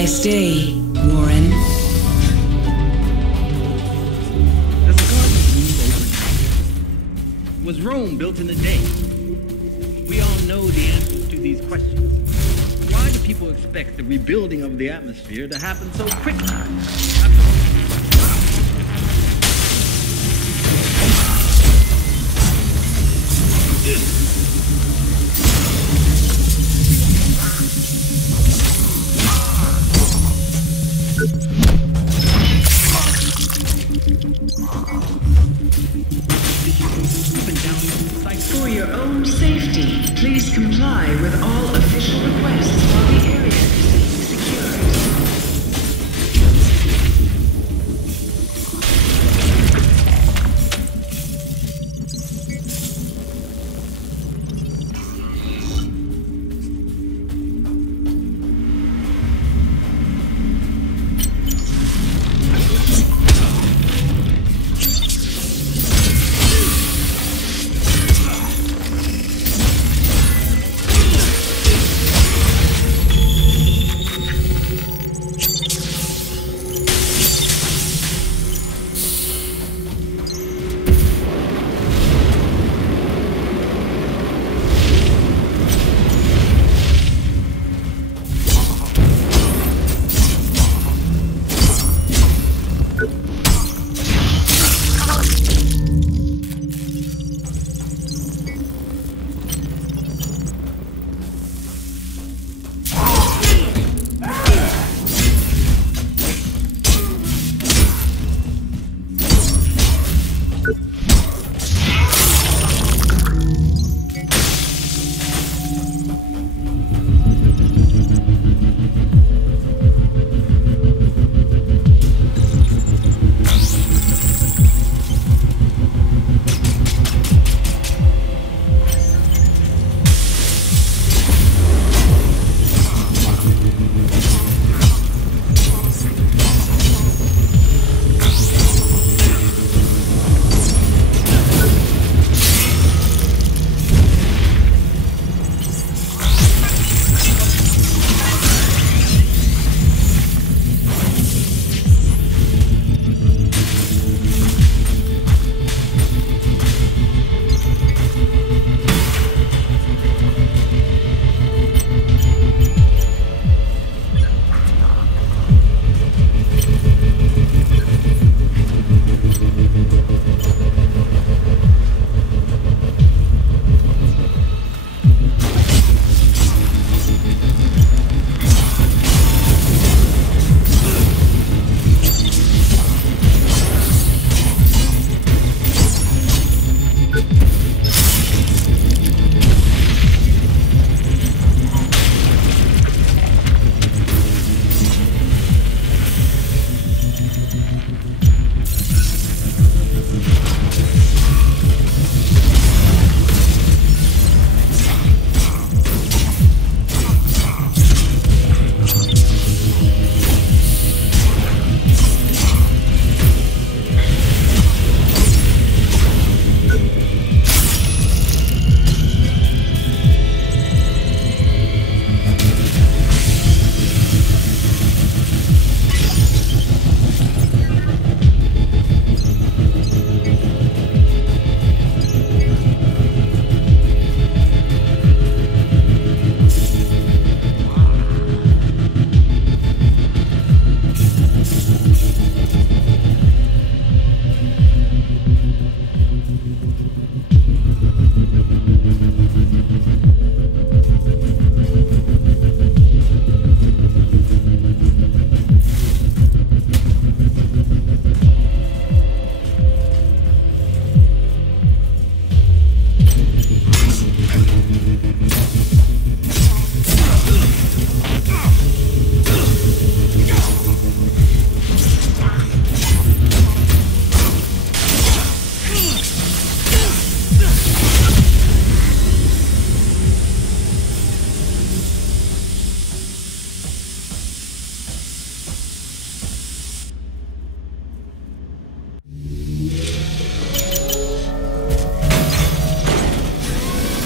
nice day, Warren. Does the garden bloom overnight? Was Rome built in a day? We all know the answers to these questions. Why do people expect the rebuilding of the atmosphere to happen so quickly? For your own safety, please comply with all official requests while the area is being secured.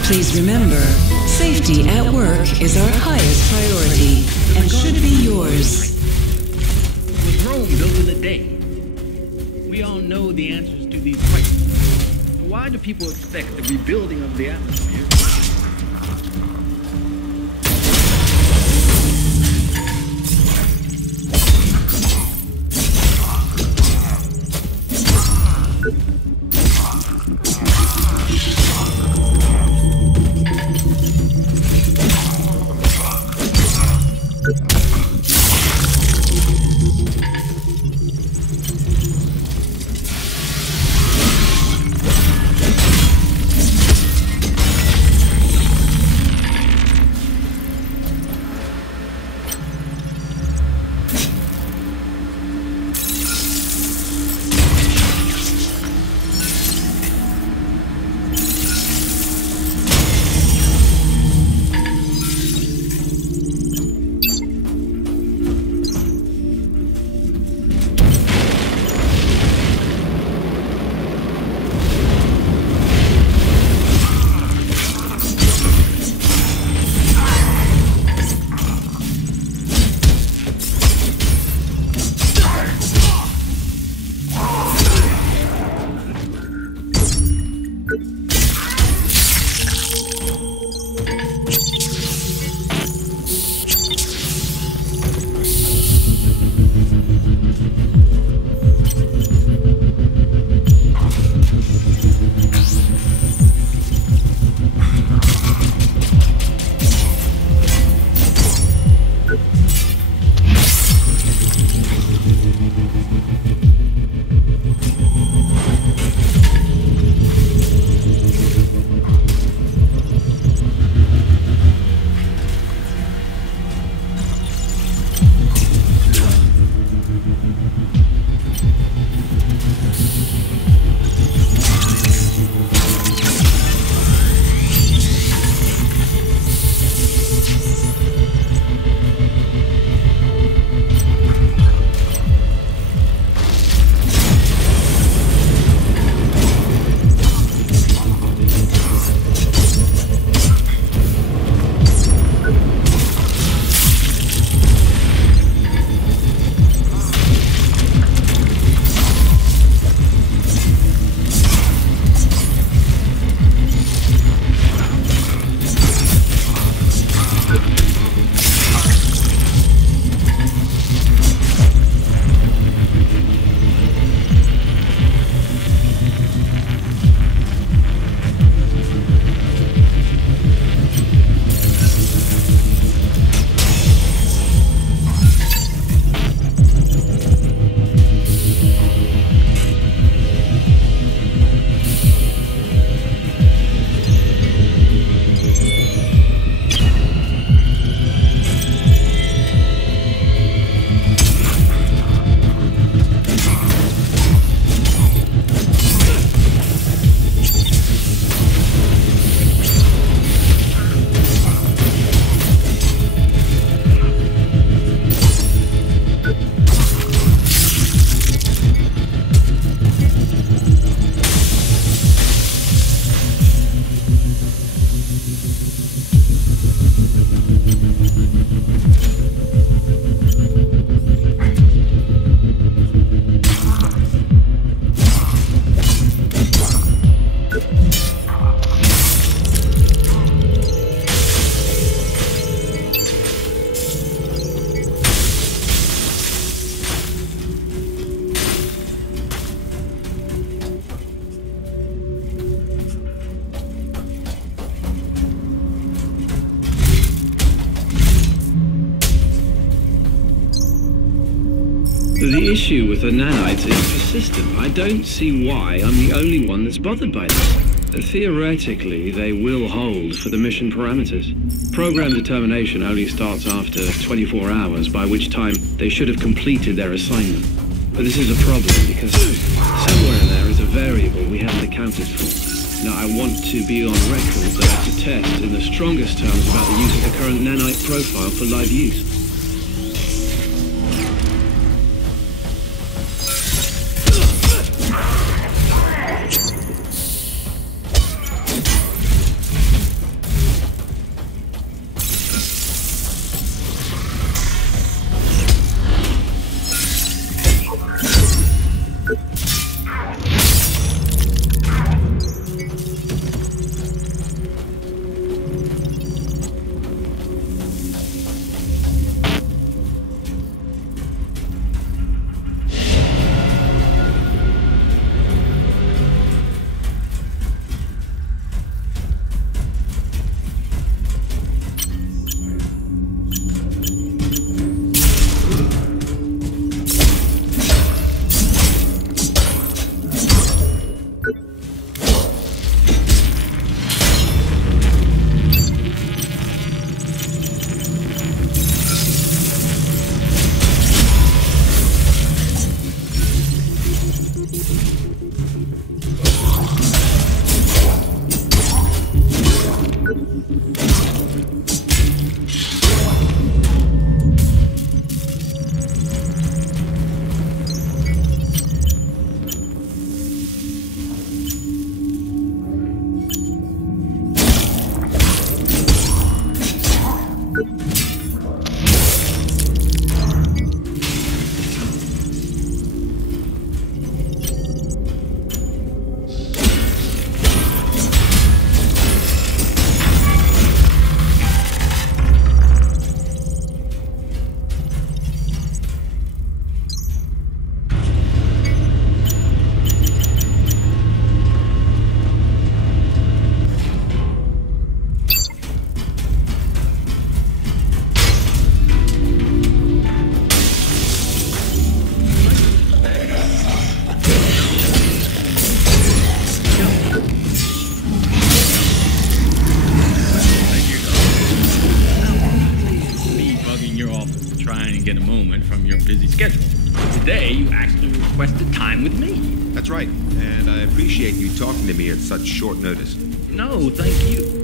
Please remember, Safety at work is our highest priority and should be yours. Was Rome built in a day? We all know the answers to these questions. Why do people expect the rebuilding of the atmosphere? The issue with the nanites is persistent. I don't see why I'm the only one that's bothered by this. Theoretically, they will hold for the mission parameters. Program determination only starts after 24 hours, by which time they should have completed their assignment. But this is a problem because somewhere in there is a variable we haven't accounted for. Now, I want to be on record that I protest in the strongest terms about the use of the current nanite profile for live use. from your busy schedule. Today, you actually requested time with me. That's right, and I appreciate you talking to me at such short notice. No, thank you.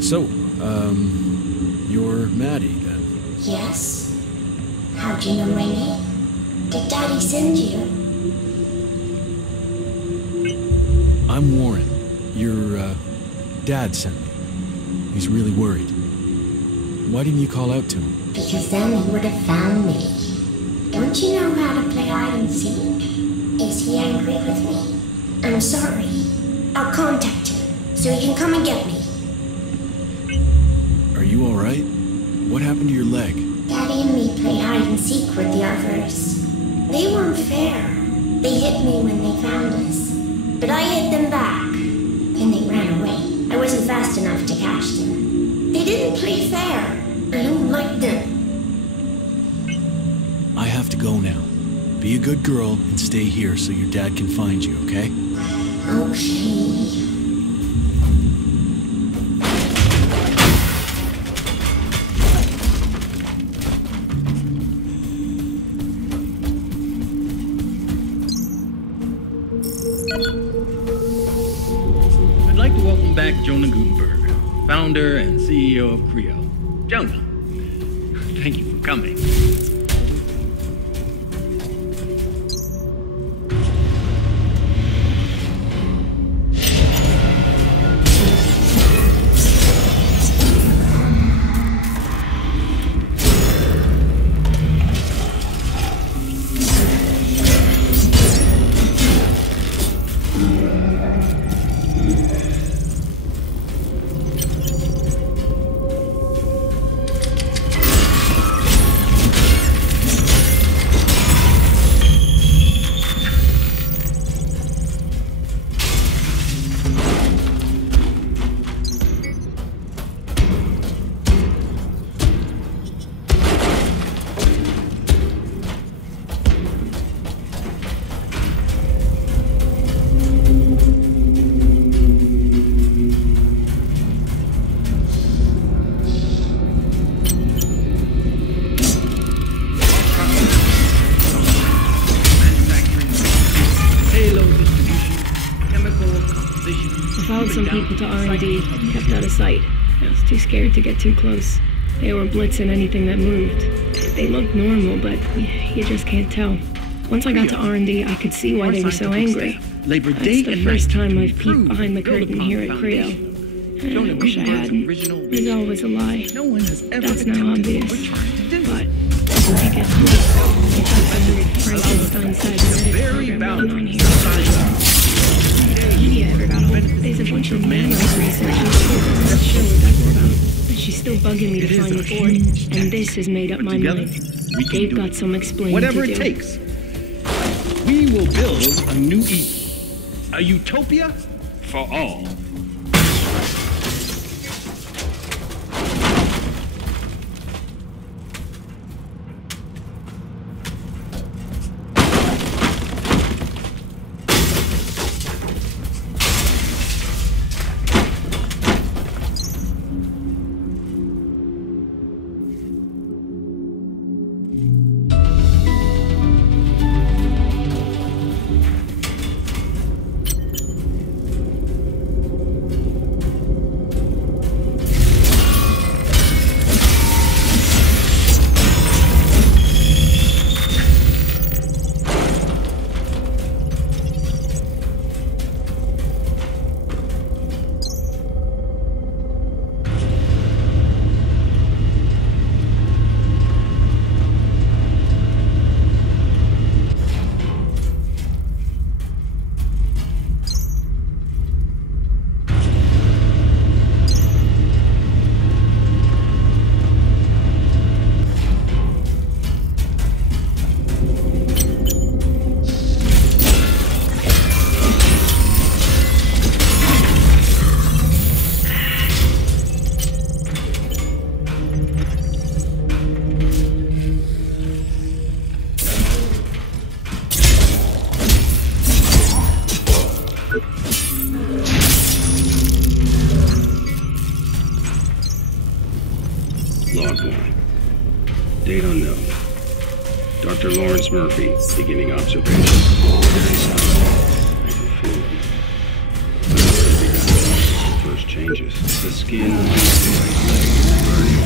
So, you're Maddie, then? Yes. How'd you know my name? Did Daddy send you? I'm Warren. Your, dad sent me. He's really worried. Why didn't you call out to him? Because then he would have found me. Don't you know how to play hide and seek? Is he angry with me? I'm sorry. I'll contact him, so he can come and get me. Are you alright? What happened to your leg? Daddy and me played hide and seek with the others. They weren't fair. They hit me when they found us. But I hit them back. Then they ran away. I wasn't fast enough to catch them. They didn't play fair. I don't like them. I have to go now. Be a good girl and stay here so your dad can find you, okay? Okay. I'd like to welcome back Jonah Gutenberg, founder and CEO of Creo. Jonah, thank you for coming. Some people to R&D, kept out of sight. I was too scared to get too close. They were blitzing anything that moved. They looked normal, but you just can't tell. Once I got to R&D, I could see why they were so angry. That's the first time I've peeked behind the curtain here at Creo. I wish I hadn't. There's always a lie. That's now obvious. But I guess it's like the weird Frankenstein cybernetic program going on here. Yeah, there's a bunch of nano researchers that show what that's about. But she's still bugging me to find the board, and this has made up my mind. They've got some explaining Whatever to do. it takes. We will build a new Eden. A utopia for all. Log 1. Date unknown. Dr. Lawrence Murphy, beginning observation. Very sound. I can feel him. First changes. The skin on the right leg is burning.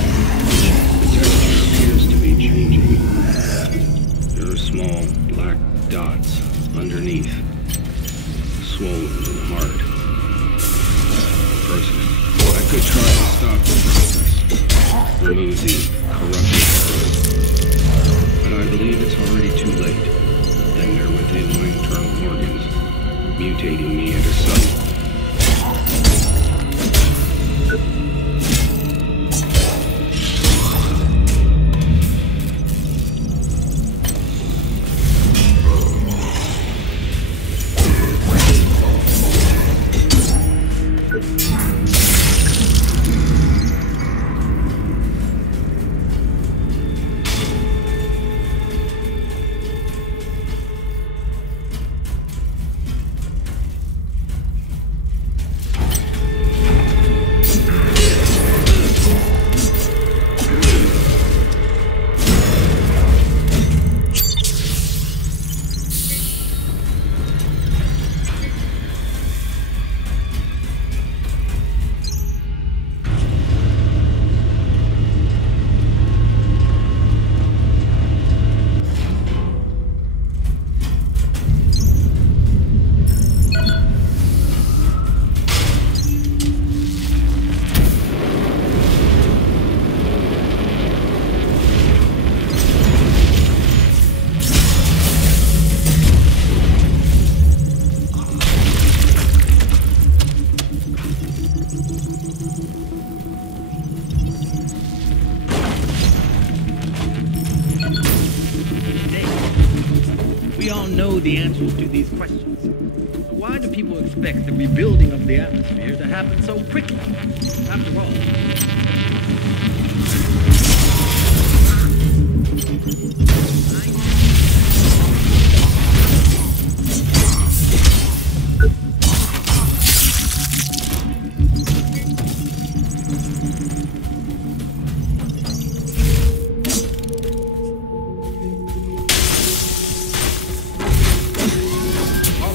The texture appears to be changing. There are small black dots underneath. Swollen and hard. Process. I could try to stop the process. Remove the corrupted herb. But I believe it's already too late. Then they're within my internal organs, mutating me at a sudden. The answers to these questions. Why do people expect the rebuilding of the atmosphere to happen so quickly? After all,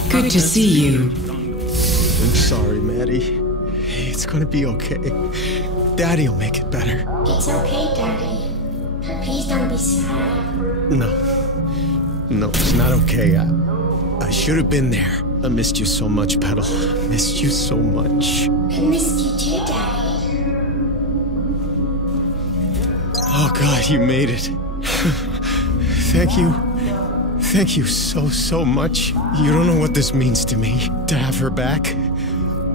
good to see you. I'm sorry, Maddie. It's gonna be okay. Daddy'll make it better. It's okay, Daddy. But please don't be sad. No, it's not okay. I should have been there. I missed you so much, Petal. I missed you so much. I missed you too, Daddy. Oh, God, you made it. Thank you. Thank you so much. You don't know what this means to me. To have her back,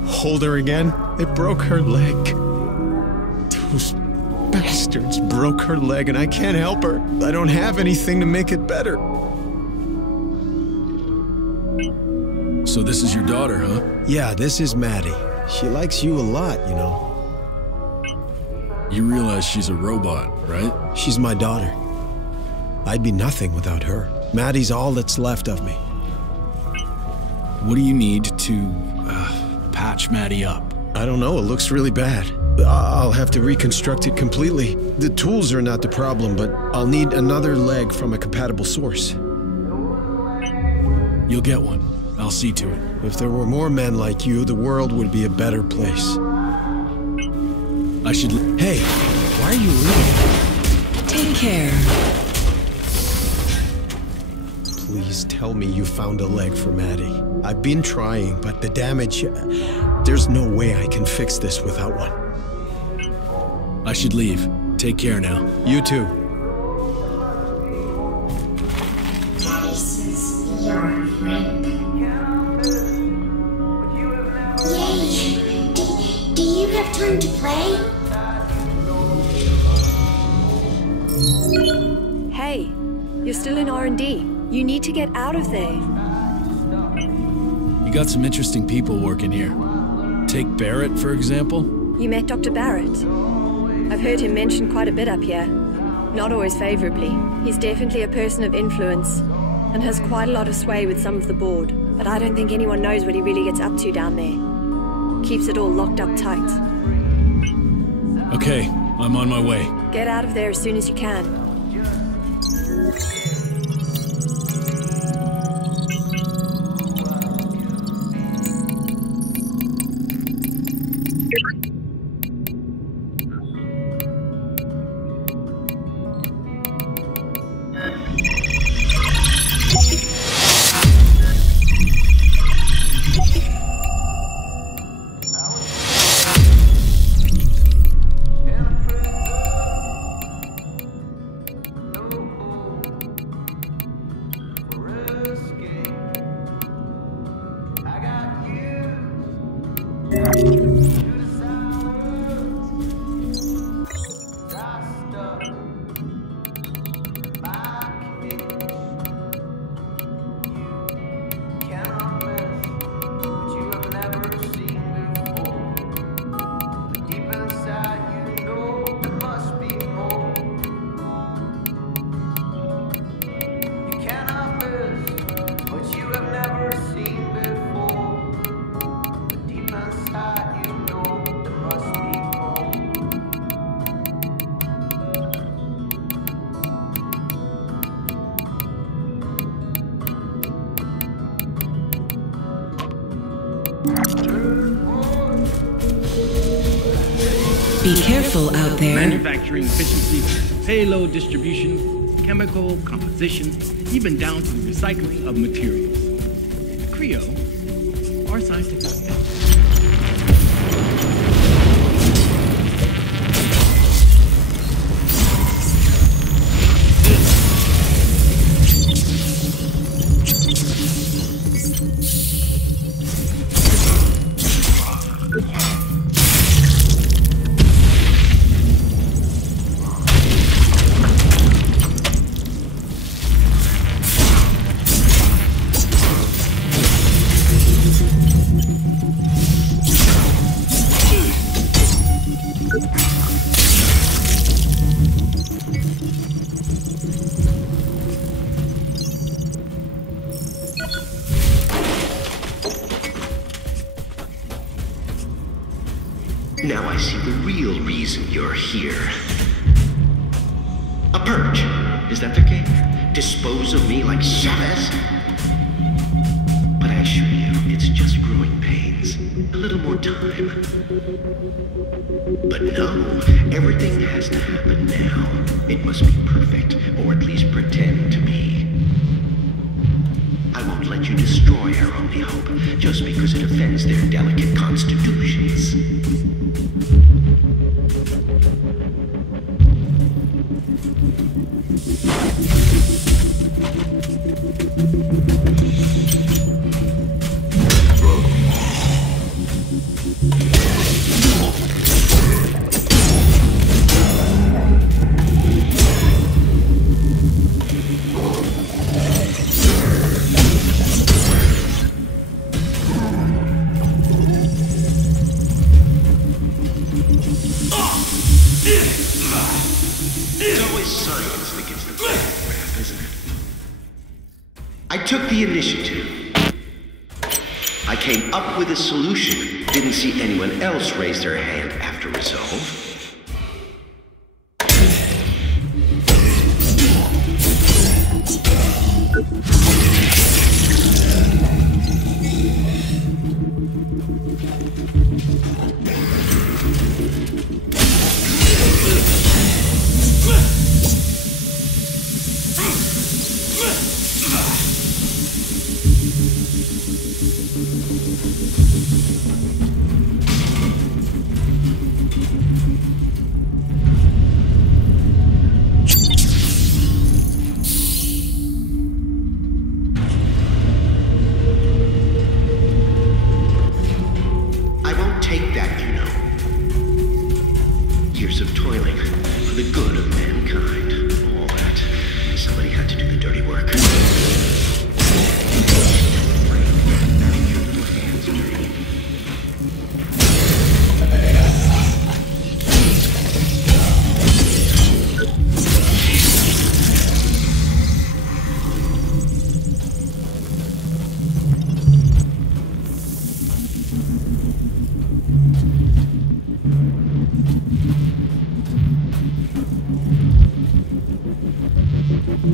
hold her again. It broke her leg. Those bastards broke her leg and I can't help her. I don't have anything to make it better. So this is your daughter, huh? Yeah, this is Maddie. She likes you a lot, you know. You realize she's a robot, right? She's my daughter. I'd be nothing without her. Maddie's all that's left of me. What do you need to, patch Maddie up? I don't know, it looks really bad. I'll have to reconstruct it completely. The tools are not the problem, but I'll need another leg from a compatible source. You'll get one. I'll see to it. If there were more men like you, the world would be a better place. I should... Hey, why are you leaving? Take care. Please tell me you found a leg for Maddie. I've been trying, but the damage... There's no way I can fix this without one. I should leave. Take care now. You too. Daddy says you're a friend. Yay! Do you have time to play? Hey, you're still in R&D. You need to get out of there. You got some interesting people working here. Take Barrett, for example. You met Dr. Barrett? I've heard him mentioned quite a bit up here. Not always favorably. He's definitely a person of influence and has quite a lot of sway with some of the board. But I don't think anyone knows what he really gets up to down there. Keeps it all locked up tight. Okay, I'm on my way. Get out of there as soon as you can. Be careful out there. Manufacturing efficiency, payload distribution, chemical composition, even down to the recycling of materials. Creo, our scientific staff. Now I see the real reason you're here. A purge. Is that the game? Dispose of me like Chavez? But I assure you, it's just growing pains. A little more time. But no, everything has to happen now. It must be perfect, or at least pretend to be. I won't let you destroy our only hope, just because it offends their delicate constitutions. It's always science that gets the bad rap, isn't it? I took the initiative. I came up with a solution. Didn't see anyone else raise their hand after resolve. Years of toiling for the good of mankind. All that. Somebody had to do the dirty work. A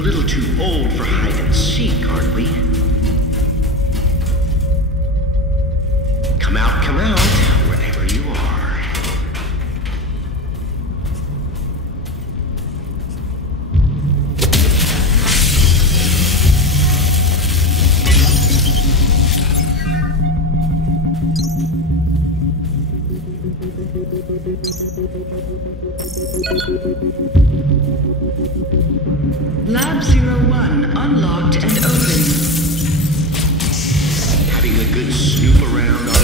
little too old for hide and seek, aren't we? Come out, wherever you are. Lab 01 unlocked and open. Having a good snoop around on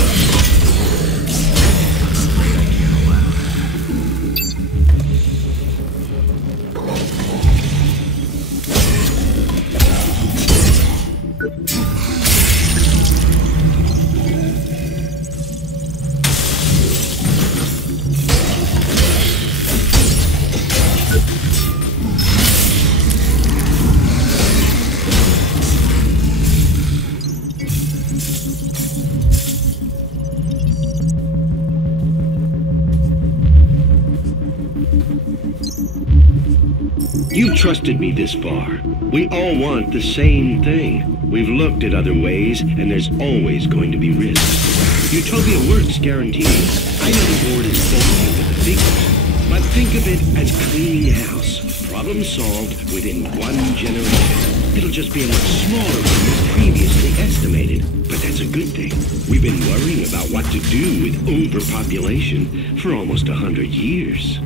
I can't allow You've trusted me this far. We all want the same thing. We've looked at other ways, and there's always going to be risks. Utopia works guaranteed. I know the board is bullying with the figures, but think of it as cleaning house. Problem solved within 1 generation. It'll just be a much smaller than was previously estimated, but that's a good thing. We've been worrying about what to do with overpopulation for almost 100 years.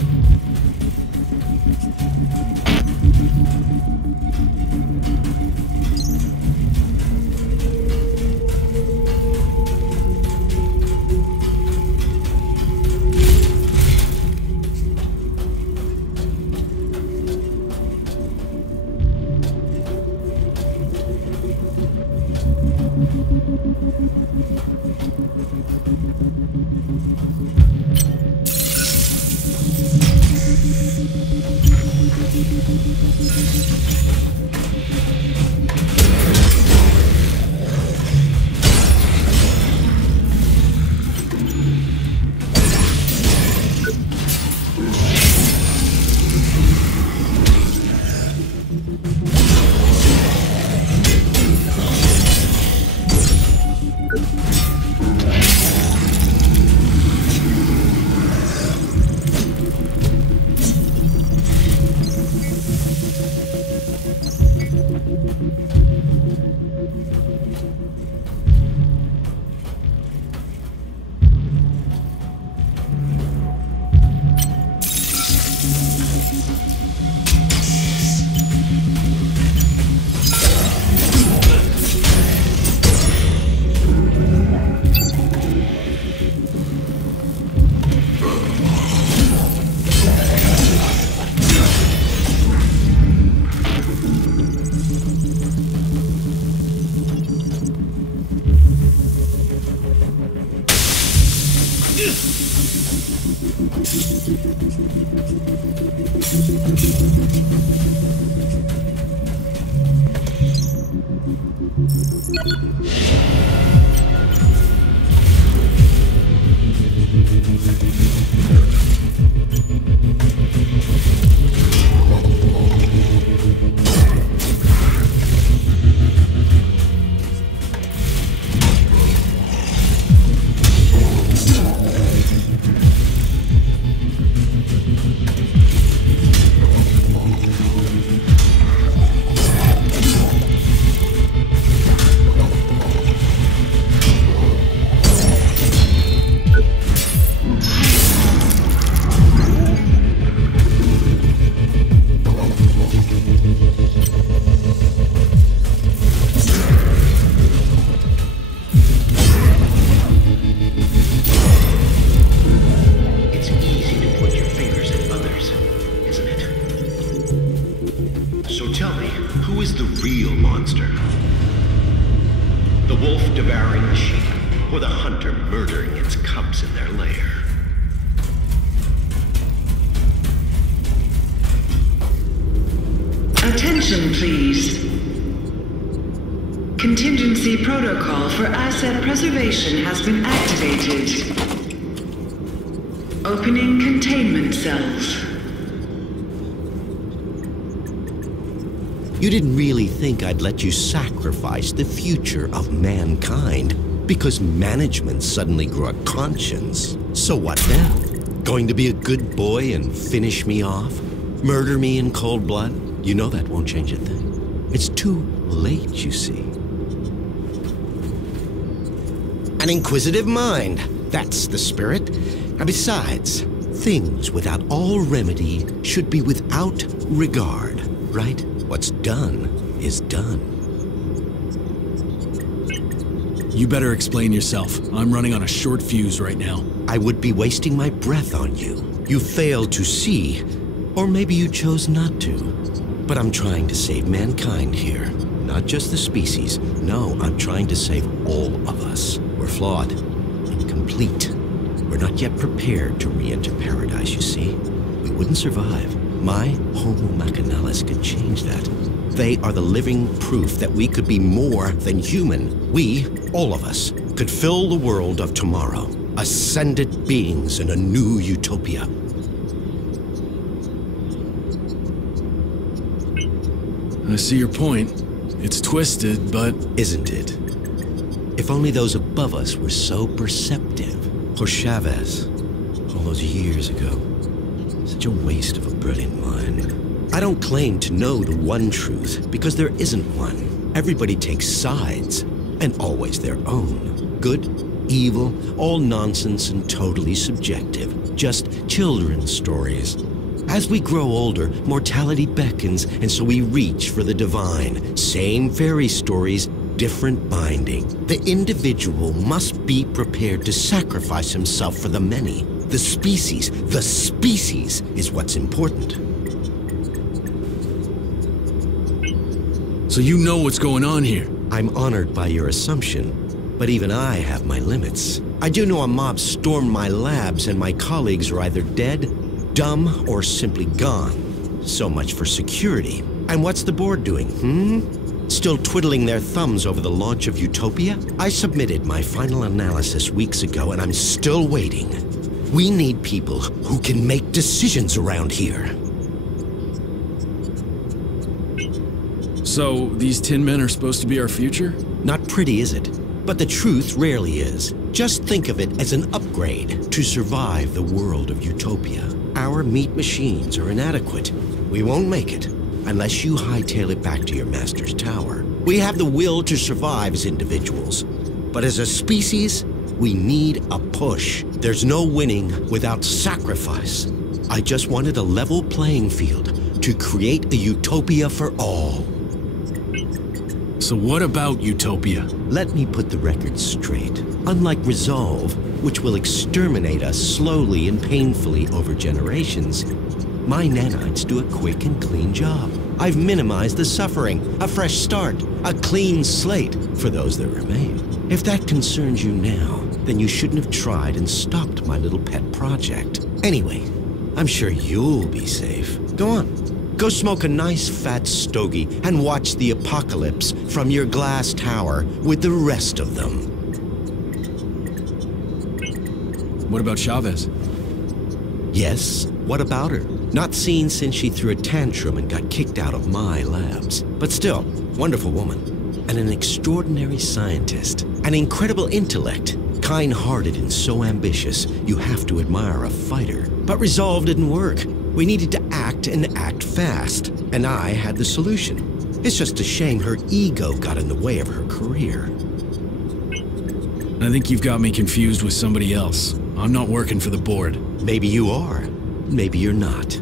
Attention, please. Contingency protocol for asset preservation has been activated. Opening containment cells. You didn't really think I'd let you sacrifice the future of mankind because management suddenly grew a conscience. So what now? Going to be a good boy and finish me off? Murder me in cold blood? You know that won't change a thing. It's too late, you see. An inquisitive mind. That's the spirit. And besides, things without all remedy should be without regard, right? What's done is done. You better explain yourself. I'm running on a short fuse right now. I would be wasting my breath on you. You failed to see, or maybe you chose not to. But I'm trying to save mankind here. Not just the species. No, I'm trying to save all of us. We're flawed, incomplete. We're not yet prepared to re-enter paradise, you see. We wouldn't survive. My Homo Machinalis could change that. They are the living proof that we could be more than human. We, all of us, could fill the world of tomorrow. Ascended beings in a new utopia. I see your point. It's twisted, but... Isn't it? If only those above us were so perceptive. Or Chavez, all those years ago. Such a waste of a brilliant mind. I don't claim to know the one truth, because there isn't one. Everybody takes sides, and always their own. Good, evil, all nonsense and totally subjective. Just children's stories. As we grow older, mortality beckons, and so we reach for the divine. Same fairy stories, different binding. The individual must be prepared to sacrifice himself for the many. The species is what's important. So you know what's going on here? I'm honored by your assumption, but even I have my limits. I do know a mob stormed my labs and my colleagues are either dead, dumb, or simply gone. So much for security. And what's the board doing, Still twiddling their thumbs over the launch of Utopia? I submitted my final analysis weeks ago and I'm still waiting. We need people who can make decisions around here. So, these tin men are supposed to be our future? Not pretty, is it? But the truth rarely is. Just think of it as an upgrade to survive the world of Utopia. Our meat machines are inadequate. We won't make it unless you hightail it back to your master's tower. We have the will to survive as individuals, but as a species, we need a push. There's no winning without sacrifice. I just wanted a level playing field to create a utopia for all. So what about Utopia? Let me put the record straight. Unlike Resolve, which will exterminate us slowly and painfully over generations, my nanites do a quick and clean job. I've minimized the suffering, a fresh start, a clean slate for those that remain. If that concerns you now, then you shouldn't have tried and stopped my little pet project. Anyway, I'm sure you'll be safe. Go on. Go smoke a nice fat stogie and watch the apocalypse from your glass tower with the rest of them. What about Chavez? Yes, what about her? Not seen since she threw a tantrum and got kicked out of my labs. But still, wonderful woman. And an extraordinary scientist. An incredible intellect. Kind-hearted and so ambitious, you have to admire a fighter. But Resolve didn't work. We needed to act and act fast. And I had the solution. It's just a shame her ego got in the way of her career. I think you've got me confused with somebody else. I'm not working for the board. Maybe you are. Maybe you're not.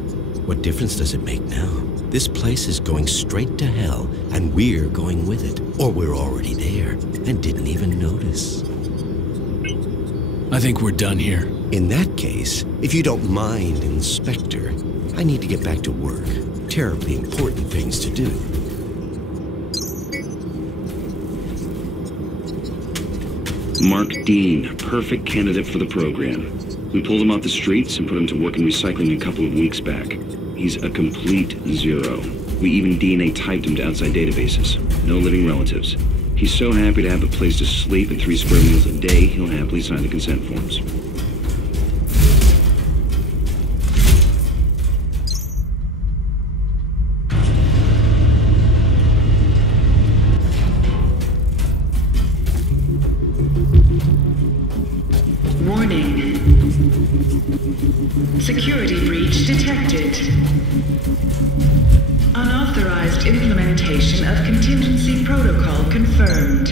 What difference does it make now? This place is going straight to hell, and we're going with it. Or we're already there, and didn't even notice. I think we're done here. In that case, if you don't mind, Inspector, I need to get back to work. Terribly important things to do. Mark Dean, perfect candidate for the program. We pulled him off the streets and put him to work in recycling a couple of weeks back. He's a complete zero. We even DNA typed him to outside databases. No living relatives. He's so happy to have a place to sleep and 3 square meals a day, he'll happily sign the consent forms. Warning. Security breach detected. Unauthorized implementation of contingency protocol confirmed.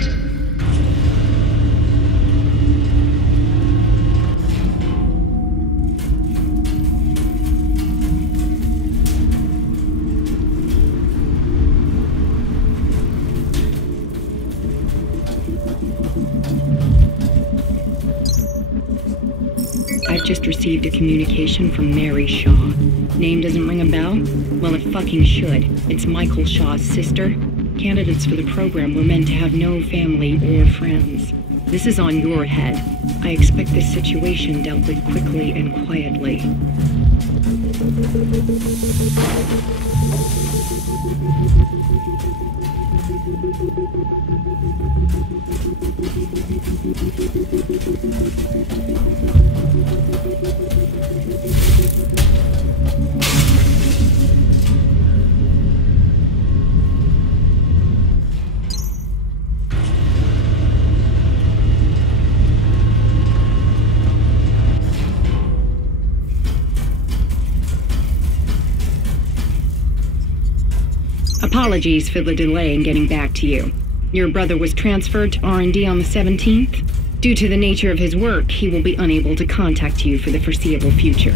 I've just received a communication from Mary Shaw. Name doesn't ring a bell? Well, it fucking should. It's Michael Shaw's sister. Candidates for the program were meant to have no family or friends. This is on your head. I expect this situation dealt with quickly and quietly. Apologies for the delay in getting back to you. Your brother was transferred to R&D on the 17th. Due to the nature of his work, he will be unable to contact you for the foreseeable future.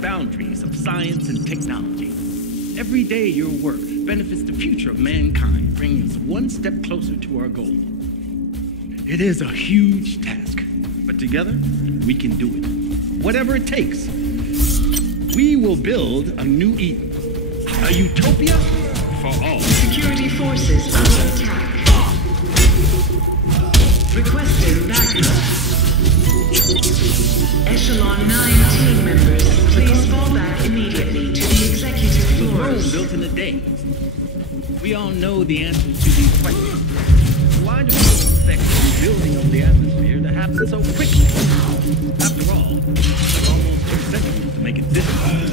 Boundaries of science and technology. Every day your work benefits the future of mankind, bringing us one step closer to our goal. It is a huge task, but together we can do it. Whatever it takes. We will build a new Eden, a utopia for all. Security forces under attack. Requesting backup. Echelon 9 team members, please fall back immediately to the executive floors. Rome built in a day. We all know the answers to these questions. Why do people expect the rebuilding of the atmosphere to happen so quickly? After make it this way.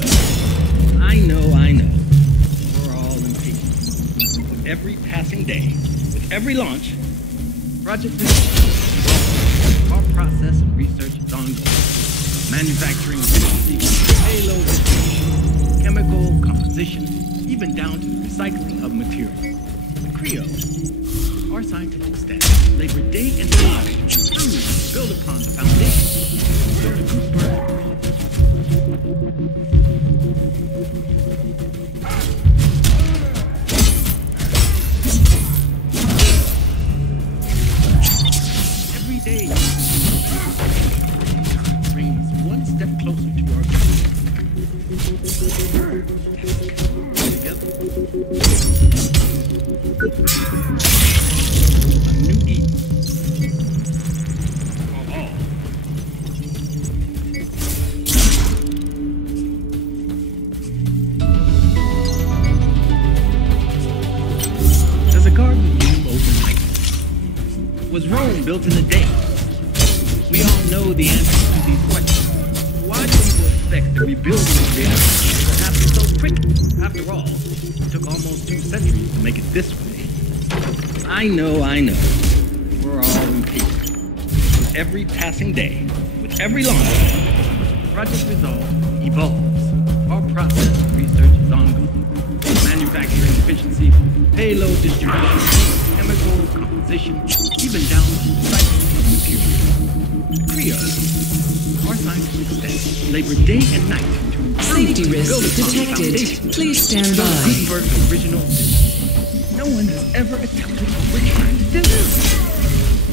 I know. We're all impatient. With every passing day, with every launch, Project Resolve. Our process and research is ongoing. Manufacturing efficiency, payload distribution, chemical composition, even down to the recycling of material. The CREO, our scientific staff, labor day and night to build upon the foundation. Every day brings one step closer to our goal. Together. A new Eden. For all. Does a garden bloom overnight? Was Rome built in a day? We all know the answers to these questions. Why do people expect the rebuilding of reality to happen so quickly? After all, it took almost 2 centuries to make it this way. I know. We're all impatient. With every passing day, with every launch, Project Resolve evolves. Our process of research is ongoing. Manufacturing efficiency, payload distribution, chemical composition, even down to recycling of material. The CREO, our scientific staff, labor day and night to Safety risk detected. Please stand by. Gutenberg's original vision. No one has ever attempted what we're trying to do.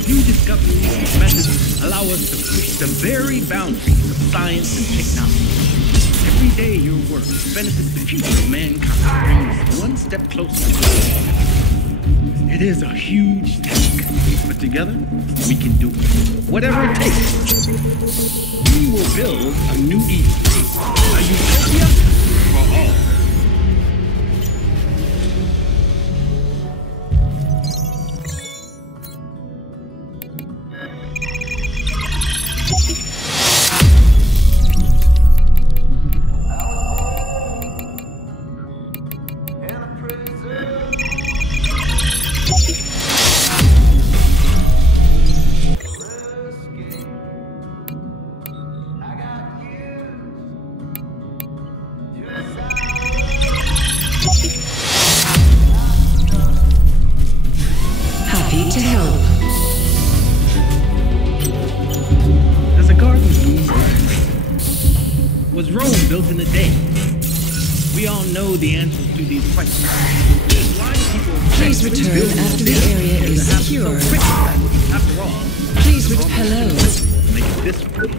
New discoveries and methods allow us to push the very boundaries of science and technology. Every day your work benefits the future of mankind, brings us one step closer to it. It is a huge task, but together we can do it. Whatever it takes. We will build a new Eden, a utopia for all. Happy to help. Does a garden bloom overnight? Was Rome built in a day? We all know the answers to these questions. Why do people Please return after the area is secure. After all, Please hello. make it this way.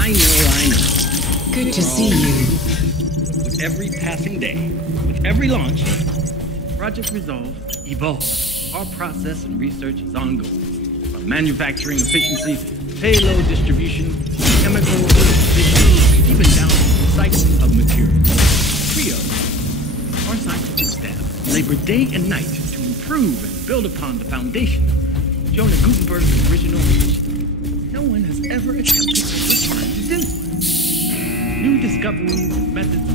I know. Good to see you. With every passing day, with every launch, Project Resolve evolves. Our process and research is ongoing. From manufacturing efficiency, payload distribution, chemical composition, even down to recycling of material. CREO, our scientific staff, labor day and night to improve and build upon the foundation. Jonah Gutenberg's original vision. No one has ever attempted what we're trying to do. New discoveries and methods.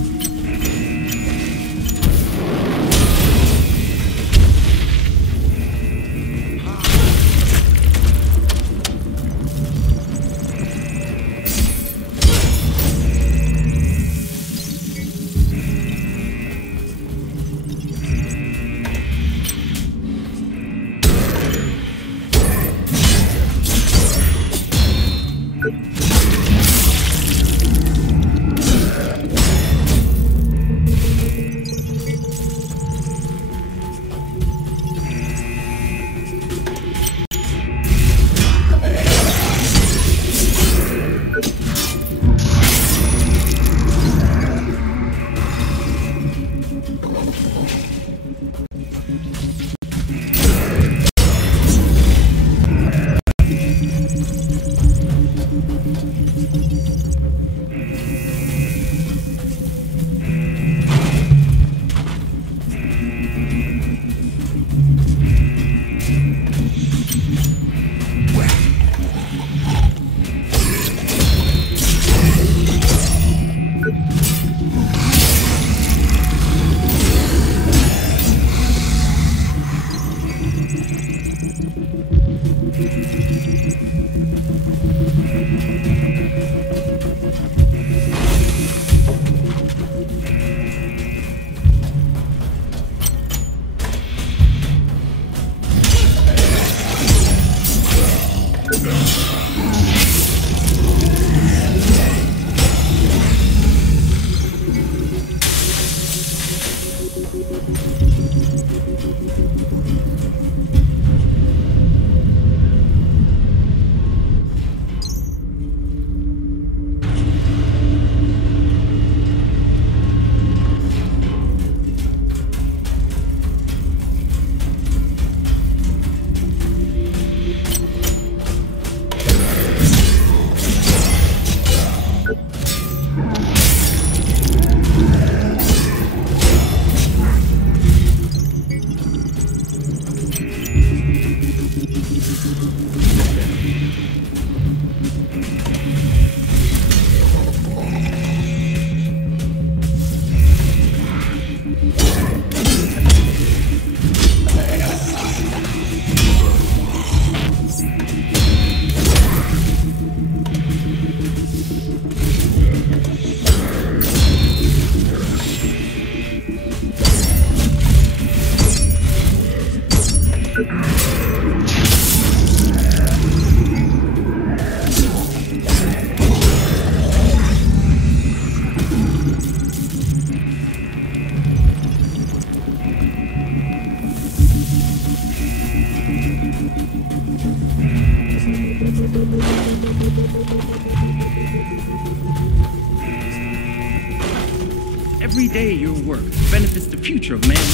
Every day your work benefits the future of mankind,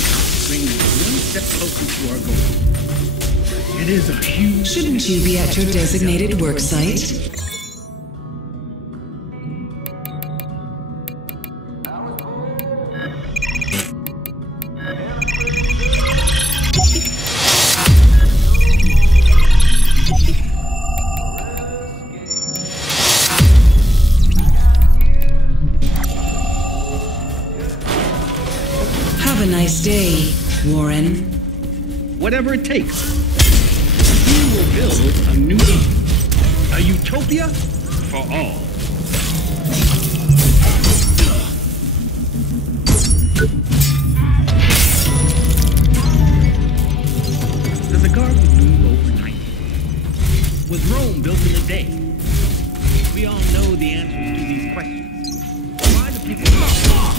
bringing us one step closer to our goal. It is a huge... Shouldn't you be at your designated work site? Have a nice day, Warren. Whatever it takes. We will build a new Eden. A utopia for all. Does a garden bloom overnight? Was Rome built in a day? We all know the answers to these questions. Why do people took off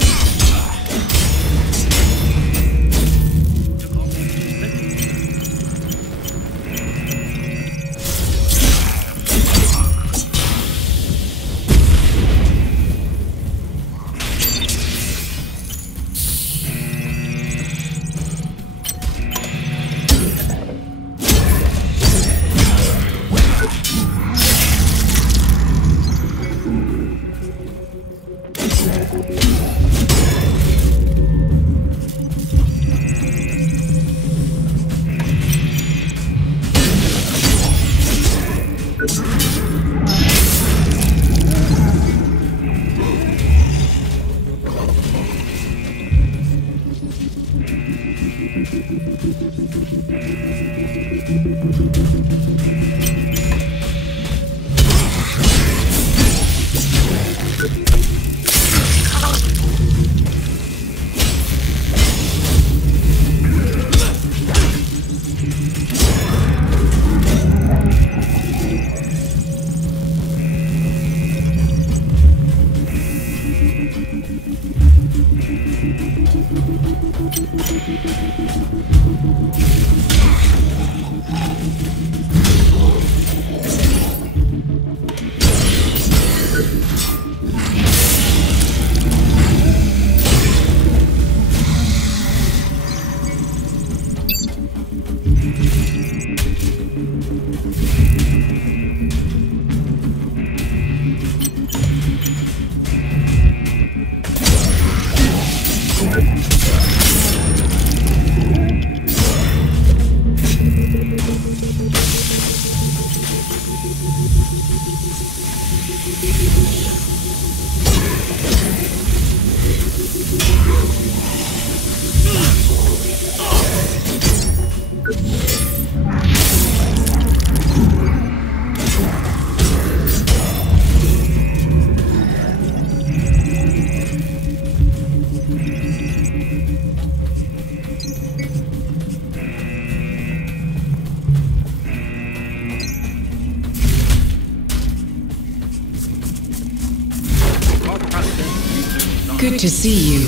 Good to see you,